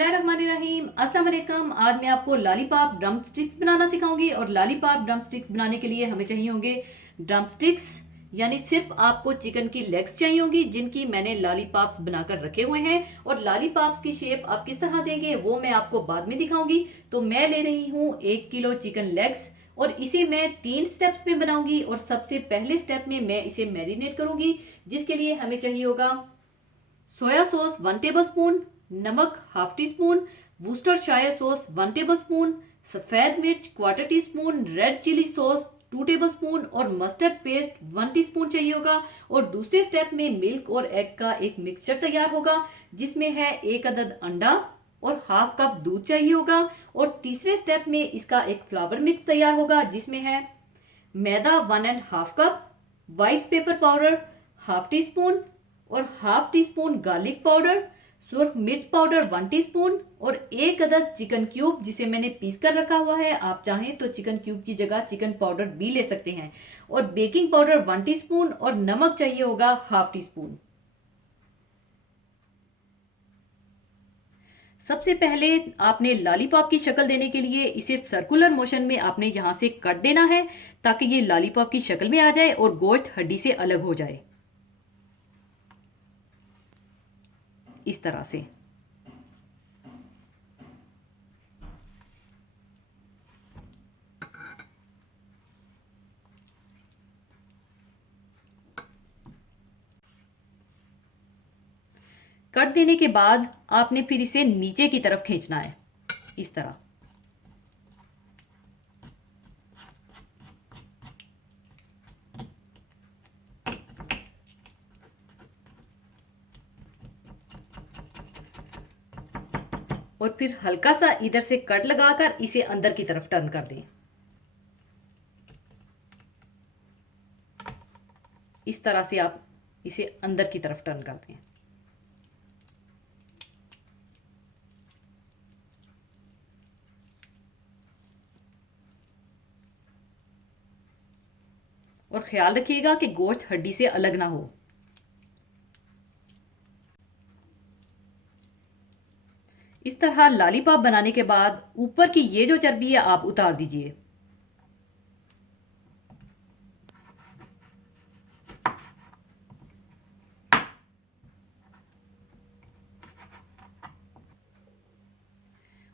बिस्मिल्लाहिर्रहमानिर्रहीम, अस्सलाम वालेकुम। आज मैं आपको लॉलीपॉप ड्रम स्टिक्स बनाना सिखाऊंगी। और लॉलीपॉप ड्रम स्टिक्स बनाने के लिए हमें चाहिए होंगे ड्रम स्टिक्स, यानी सिर्फ आपको चिकन की लेग्स चाहिए होंगी जिनकी मैंने लॉलीपॉप्स बनाकर रखे हुए हैं। और लॉलीपॉप्स की शेप आप किस तरह देंगे वो मैं आपको बाद में दिखाऊंगी। तो मैं ले रही हूँ 1 किलो चिकन लेग्स और इसे मैं 3 स्टेप्स में बनाऊंगी। और सबसे पहले स्टेप में मैं इसे मैरिनेट करूंगी, जिसके लिए हमें चाहिए होगा सोया सॉस 1 टेबल स्पून, नमक half teaspoon, Worcestershire sauce 1 tablespoon, सफ़ेद मिर्च quarter teaspoon, red chilli sauce 2 tablespoon और मस्टर्ड पेस्ट 1 टीस्पून चाहिए होगा। और दूसरे स्टेप में मिल्क और एग का एक मिक्सचर तैयार होगा, जिसमें है 1 अदद अंडा और हाफ कप दूध चाहिए होगा। और तीसरे स्टेप में इसका एक फ्लावर मिक्स तैयार होगा, जिसमें है मैदा 1.5 कप, white pepper powder half teaspoon और half teaspoon garlic powder, सुर्ख मिर्च पाउडर 1 टीस्पून और 1 अदद चिकन क्यूब जिसे मैंने पीस कर रखा हुआ है। आप चाहें तो चिकन क्यूब की जगह चिकन पाउडर भी ले सकते हैं। और बेकिंग पाउडर 1 टीस्पून और नमक चाहिए होगा हाफ टी स्पून। सबसे पहले आपने लॉलीपॉप की शक्ल देने के लिए इसे सर्कुलर मोशन में आपने यहाँ से कट देना है, ताकि ये लॉलीपॉप की शक्ल में आ जाए और गोश्त हड्डी से अलग हो जाए, इस तरह से। कट देने के बाद आपने फिर इसे नीचे की तरफ खींचना है, इस तरह। और फिर हल्का सा इधर से कट लगाकर इसे अंदर की तरफ टर्न कर दें, इस तरह से आप इसे अंदर की तरफ टर्न कर दें। और ख्याल रखिएगा कि गोश्त हड्डी से अलग ना हो। इस तरह लॉलीपॉप बनाने के बाद ऊपर की ये जो चर्बी है आप उतार दीजिए।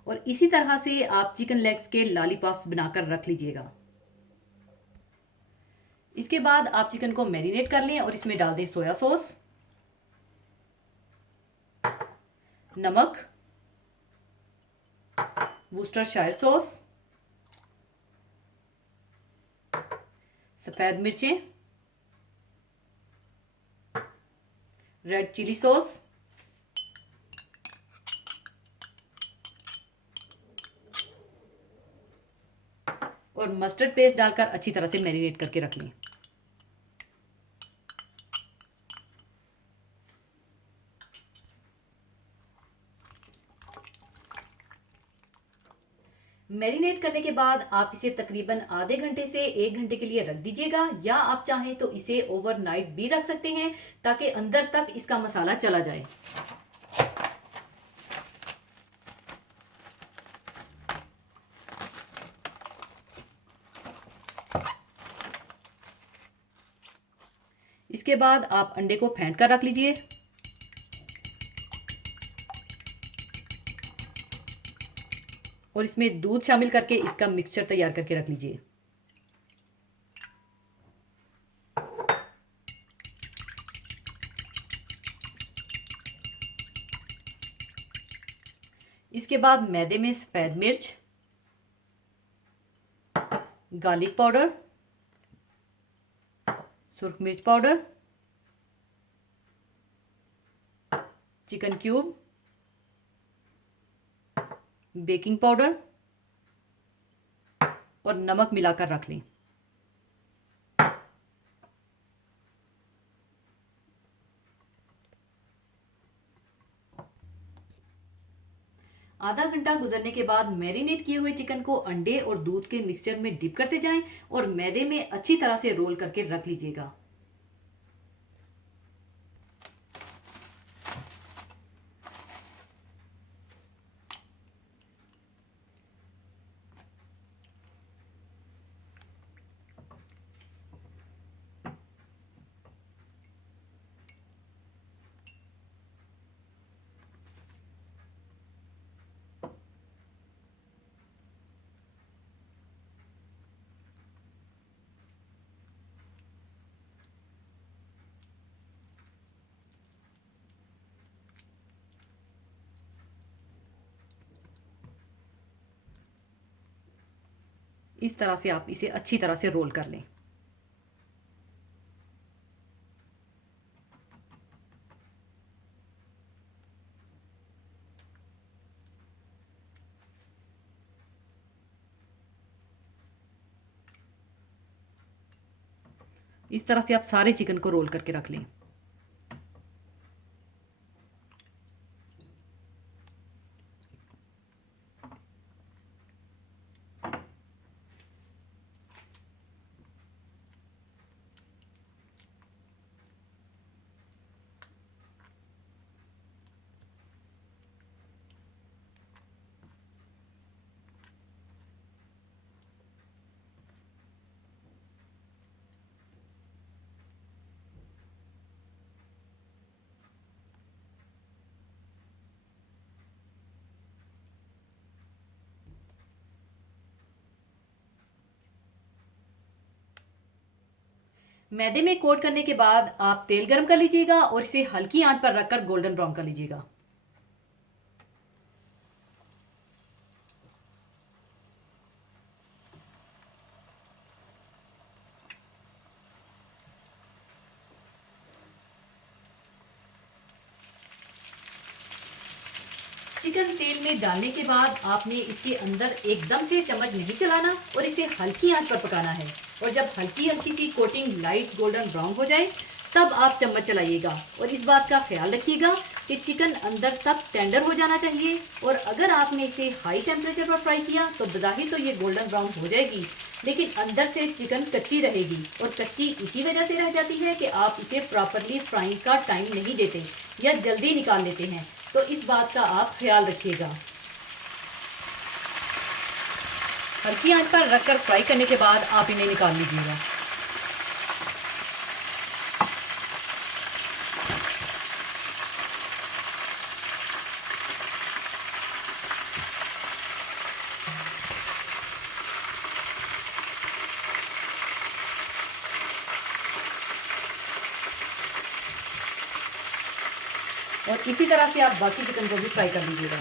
और इसी तरह से आप चिकन लेग्स के लॉलीपॉप्स बनाकर रख लीजिएगा। इसके बाद आप चिकन को मैरिनेट कर लें और इसमें डाल दें सोया सॉस, नमक, वुस्टरशायर सॉस, सफ़ेद मिर्चें, रेड चिली सॉस, और मस्टर्ड पेस्ट डालकर अच्छी तरह से मैरिनेट करके रख लें। मैरिनेट करने के बाद आप इसे तकरीबन आधे घंटे से 1 घंटे के लिए रख दीजिएगा, या आप चाहें तो इसे ओवरनाइट भी रख सकते हैं, ताकि अंदर तक इसका मसाला चला जाए। इसके बाद आप अंडे को फेंट कर रख लीजिए। और इसमें दूध शामिल करके इसका मिक्सचर तैयार करके रख लीजिए। इसके बाद मैदे में सफ़ेद मिर्च, गार्लिक पाउडर, सुर्ख मिर्च powder, chicken cube, baking powder और नमक मिलाकर रख लें। आधा घंटा गुजरने के बाद मैरिनेट किए हुए चिकन को अंडे और दूध के मिक्सचर में डिप करते जाएं और मैदे में अच्छी तरह से रोल करके रख लीजिएगा। इस तरह से आप इसे अच्छी तरह से रोल कर लें। इस तरह से आप सारे चिकन को रोल करके रख लें। मैदे में कोट करने के बाद आप तेल गरम कर लीजिएगा और इसे हल्की आंच पर रखकर गोल्डन ब्राउन कर लीजिएगा। चिकन तेल में डालने के बाद आपने इसके अंदर एकदम से चम्मच नहीं चलाना और इसे हल्की आंच पर पकाना है। और जब हल्की हल्की सी कोटिंग लाइट गोल्डन ब्राउन हो जाए तब आप चम्मच चलाइएगा। और इस बात का ख्याल रखिएगा कि चिकन अंदर तक टेंडर हो जाना चाहिए। और अगर आपने इसे हाई टेम्परेचर पर फ्राई किया तो बज़ाहिर तो ये गोल्डन ब्राउन हो जाएगी, लेकिन अंदर से चिकन कच्ची रहेगी। और कच्ची इसी वजह से रह जाती है कि आप इसे प्रॉपरली फ्राइंग का टाइम नहीं देते या जल्दी निकाल लेते हैं। तो इस बात का आप ख्याल रखिएगा। हल्की आंच पर रखकर फ्राई करने के बाद आप इन्हें निकाल लीजिएगा। और इसी तरह से आप बाकी चिकन को भी फ्राई कर लीजिएगा।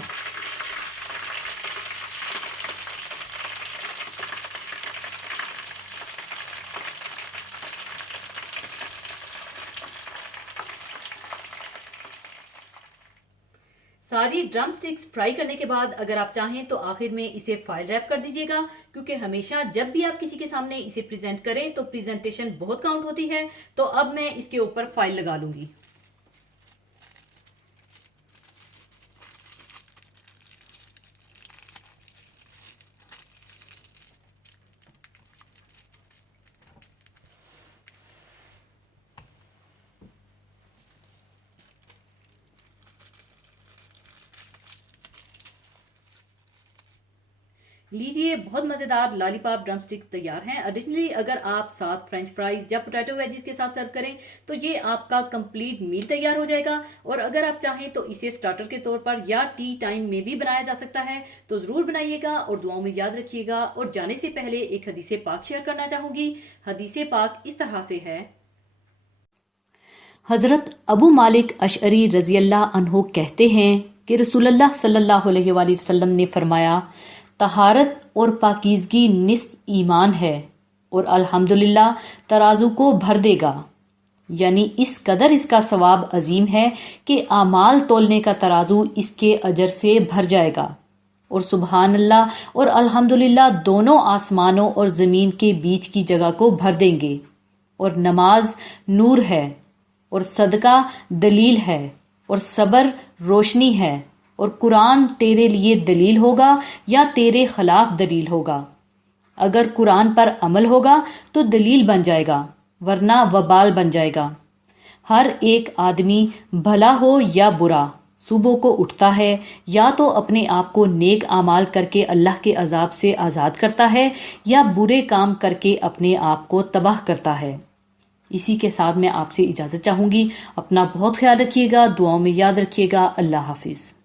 सारी ड्रम स्टिक्स फ्राई करने के बाद अगर आप चाहें तो आखिर में इसे फॉइल रैप कर दीजिएगा, क्योंकि हमेशा जब भी आप किसी के सामने इसे प्रेजेंट करें तो प्रेजेंटेशन बहुत काउंट होती है। तो अब मैं इसके ऊपर फॉइल लगा लूंगी। लीजिए, बहुत मज़ेदार लॉलीपॉप ड्रम स्टिक्स तैयार हैं। एडिशनली अगर आप साथ फ्रेंच फ्राइज या पोटैटो वेजिस के साथ सर्व करें तो ये आपका कंप्लीट मील तैयार हो जाएगा। और अगर आप चाहें तो इसे स्टार्टर के तौर पर या टी टाइम में भी बनाया जा सकता है। तो ज़रूर बनाइएगा और दुआओं में याद रखिएगा। और जाने से पहले एक हदीस पाक शेयर करना चाहूँगी। हदीस पाक इस तरह से है। हज़रत अबू मालिक अशअरी रज़ी अल्लाह अन्हु कहते हैं कि रसूलुल्लाह सल्लल्लाहु अलैहि वसल्लम ने फरमाया, तहारत और पाकीज़गी निस्फ ईमान है और अल्हम्दुलिल्लाह तराजू को भर देगा। यानी इस कदर इसका सवाब अजीम है कि आमाल तोलने का तराजू इसके अजर से भर जाएगा। और सुबहान अल्लाह और अल्हम्दुलिल्लाह दोनों आसमानों और ज़मीन के बीच की जगह को भर देंगे। और नमाज नूर है और सदका दलील है और सब्र रोशनी है। और कुरान तेरे लिए दलील होगा या तेरे खिलाफ दलील होगा। अगर कुरान पर अमल होगा तो दलील बन जाएगा, वरना वबाल बन जाएगा। हर एक आदमी भला हो या बुरा सुबह को उठता है, या तो अपने आप को नेक आमाल करके अल्लाह के अजाब से आज़ाद करता है या बुरे काम करके अपने आप को तबाह करता है। इसी के साथ मैं आपसे इजाज़त चाहूँगी। अपना बहुत ख्याल रखिएगा, दुआओं में याद रखिएगा। अल्लाह हाफिज़।